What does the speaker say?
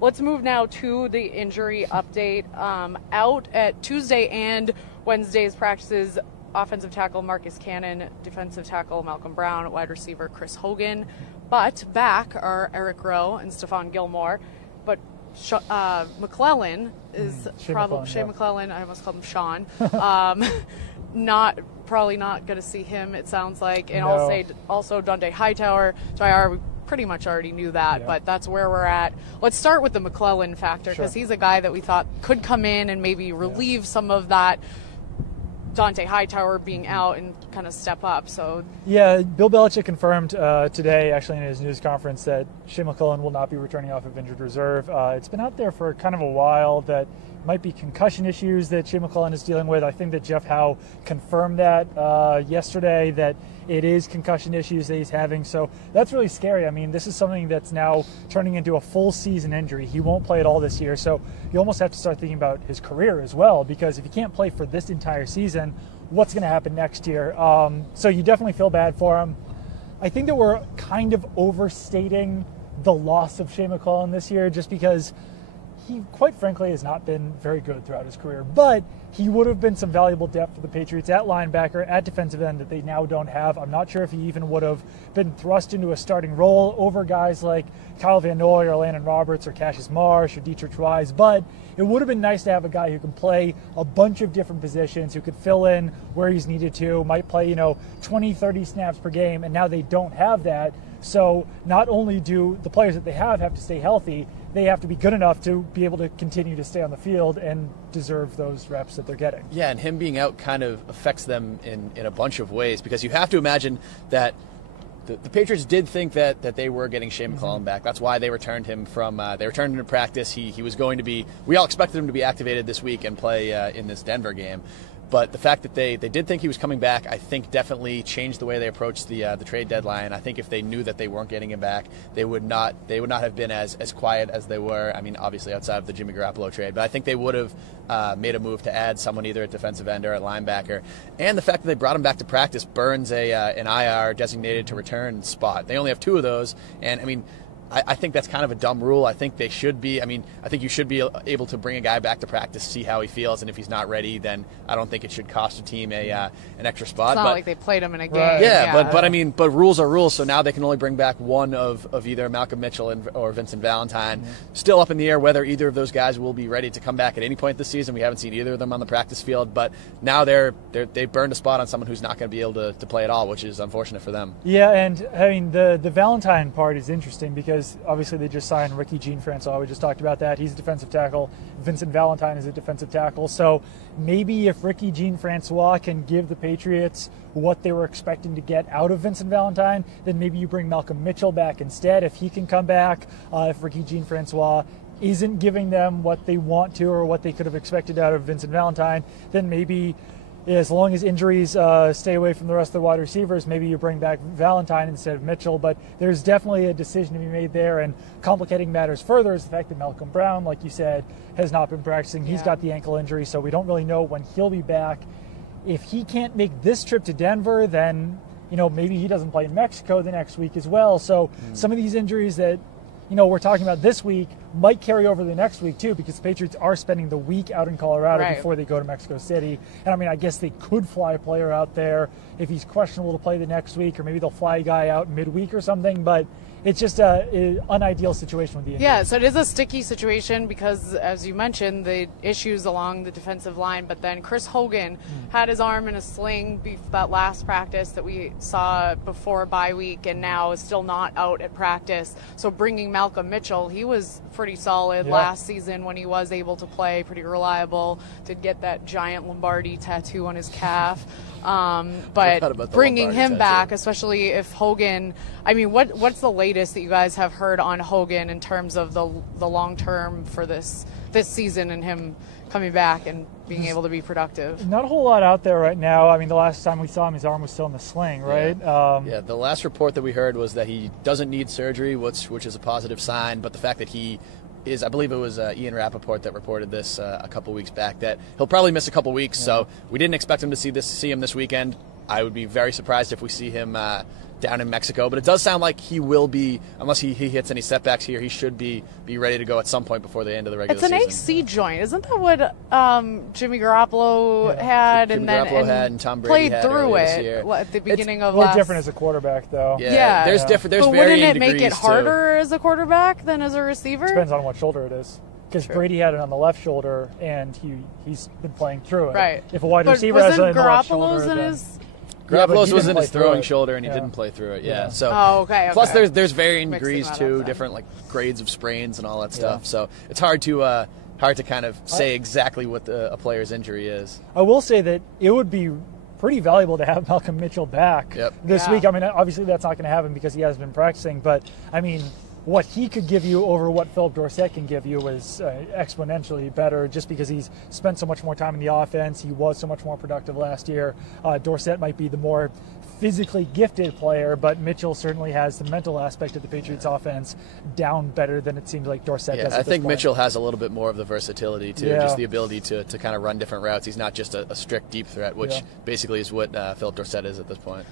let's move now to the injury update. Out at Tuesday and Wednesday's practices, offensive tackle Marcus Cannon, defensive tackle Malcolm Brown, wide receiver Chris Hogan. But back are Eric Rowe and Stephon Gilmore. But McClellan is Shea McClellan. I almost called him Sean. Probably not going to see him, it sounds like. And I'll say also Dante Hightower. We pretty much already knew that, but that's where we're at. Let's start with the McClellan factor, because he's a guy that we thought could come in and maybe relieve some of that Dante Hightower being out and kind of step up. So yeah, Bill Belichick confirmed today, actually in his news conference, that Shea McClellan will not be returning off of injured reserve. It's been out there for kind of a while that might be concussion issues that Shea McClellan is dealing with. I think that Jeff Howe confirmed that yesterday, that it is concussion issues that he's having. So that's really scary. I mean, this is something that's now turning into a full season injury. He won't play at all this year. So you almost have to start thinking about his career as well, because if he can't play for this entire season, what's going to happen next year? So you definitely feel bad for him. I think that we're kind of overstating the loss of Shea McClellan this year, just because he, quite frankly, has not been very good throughout his career. But he would have been some valuable depth for the Patriots at linebacker, at defensive end, that they now don't have. I'm not sure if he even would have been thrust into a starting role over guys like Kyle Van Noy or Landon Roberts or Cassius Marsh or Dietrich Wise. But it would have been nice to have a guy who can play a bunch of different positions, who could fill in where he's needed to, might play, 20, 30 snaps per game, and now they don't have that. So not only do the players that they have to stay healthy, they have to be good enough to be able to continue to stay on the field and deserve those reps that they're getting. Yeah, and him being out kind of affects them in a bunch of ways, because you have to imagine that the Patriots did think that they were getting Shea McClellan back. That's why they returned him to practice. He was going to be, we all expected him to be activated this week and play in this Denver game. But the fact that they did think he was coming back, I think definitely changed the way they approached the trade deadline. I think if they knew that they weren't getting him back, they would not have been as quiet as they were. I mean, obviously outside of the Jimmy Garoppolo trade, but I think they would have made a move to add someone either at defensive end or at linebacker. And the fact that they brought him back to practice burns an IR designated to return spot. They only have 2 of those, and I mean, I think that's kind of a dumb rule. I think they should be. I mean, I think you should be able to bring a guy back to practice, see how he feels, and if he's not ready, then I don't think it should cost a team an extra spot. It's not like they played him in a game. Right. Yeah, but I mean, but rules are rules. So now they can only bring back one of either Malcolm Mitchell or Vincent Valentine. Mm-hmm. Still up in the air whether either of those guys will be ready to come back at any point this season. We haven't seen either of them on the practice field, but now they've burned a spot on someone who's not going to be able to play at all, which is unfortunate for them. Yeah, and I mean the Valentine part is interesting, because obviously they just signed Ricky Jean-Francois. We just talked about that. He's a defensive tackle. Vincent Valentine is a defensive tackle. So maybe if Ricky Jean-Francois can give the Patriots what they were expecting to get out of Vincent Valentine, then maybe you bring Malcolm Mitchell back instead if he can come back. If Ricky Jean-Francois isn't giving them what they want to or what they could have expected out of Vincent Valentine, then maybe, as long as injuries stay away from the rest of the wide receivers, maybe you bring back Valentine instead of Mitchell. But there's definitely a decision to be made there. And complicating matters further is the fact that Malcolm Brown, like you said, has not been practicing. He's got the ankle injury, so we don't really know when he'll be back. If he can't make this trip to Denver, then maybe he doesn't play in Mexico the next week as well. So some of these injuries that we're talking about this week might carry over the next week too, because the Patriots are spending the week out in Colorado before they go to Mexico City. And I mean, I guess they could fly a player out there if he's questionable to play the next week, or maybe they'll fly a guy out midweek or something. But it's just an unideal situation with the injuries. Yeah, so it is a sticky situation because, as you mentioned, the issues along the defensive line. But then Chris Hogan had his arm in a sling that last practice that we saw before bye week, and now is still not out at practice. So bringing Malcolm Mitchell, he was pretty solid last season when he was able to play, pretty reliable, did get that giant Lombardi tattoo on his calf. But bringing him back, especially if Hogan, I mean, what's the latest that you guys have heard on Hogan in terms of the long term for this season and him coming back and being able to be productive? Not a whole lot out there right now. I mean, the last time we saw him, his arm was still in the sling, right? Yeah, the last report that we heard was that he doesn't need surgery, which is a positive sign, but the fact that he is, I believe it was Ian Rappaport that reported this a couple weeks back, that he'll probably miss a couple weeks. So we didn't expect him to see him this weekend. I would be very surprised if we see him down in Mexico. But it does sound like he will be, unless he hits any setbacks here, he should be ready to go at some point before the end of the regular season. It's an AC joint. Isn't that what Jimmy Garoppolo had? Jimmy and then Garoppolo had and Tom Brady played had through earlier this it year. at the beginning of a little last. different as a quarterback, though. Yeah, there's different. There's but varying wouldn't it make degrees it harder as a quarterback than as a receiver? Depends on what shoulder it is. Because Brady had it on the left shoulder, and he's been playing through it. Right. If a wide but receiver has it in the left Garoppolo's shoulder, in then... his... Garoppolo's he was didn't in play his through throwing it. shoulder, and he Yeah. didn't play through it. Yeah. So. Oh, okay. Plus, there's varying Mixing degrees that up too, then. different like grades of sprains and all that stuff. So it's hard to kind of say exactly what a player's injury is. I will say that it would be pretty valuable to have Malcolm Mitchell back this week. I mean, obviously that's not going to happen because he has been practicing, but I mean, what he could give you over what Philip Dorsett can give you is exponentially better just because he's spent so much more time in the offense. He was so much more productive last year. Dorsett might be the more physically gifted player, but Mitchell certainly has the mental aspect of the Patriots offense down better than it seems like Dorsett does. I think point. Mitchell has a little bit more of the versatility too, just the ability to kind of run different routes. He's not just a strict deep threat, which basically is what Philip Dorsett is at this point.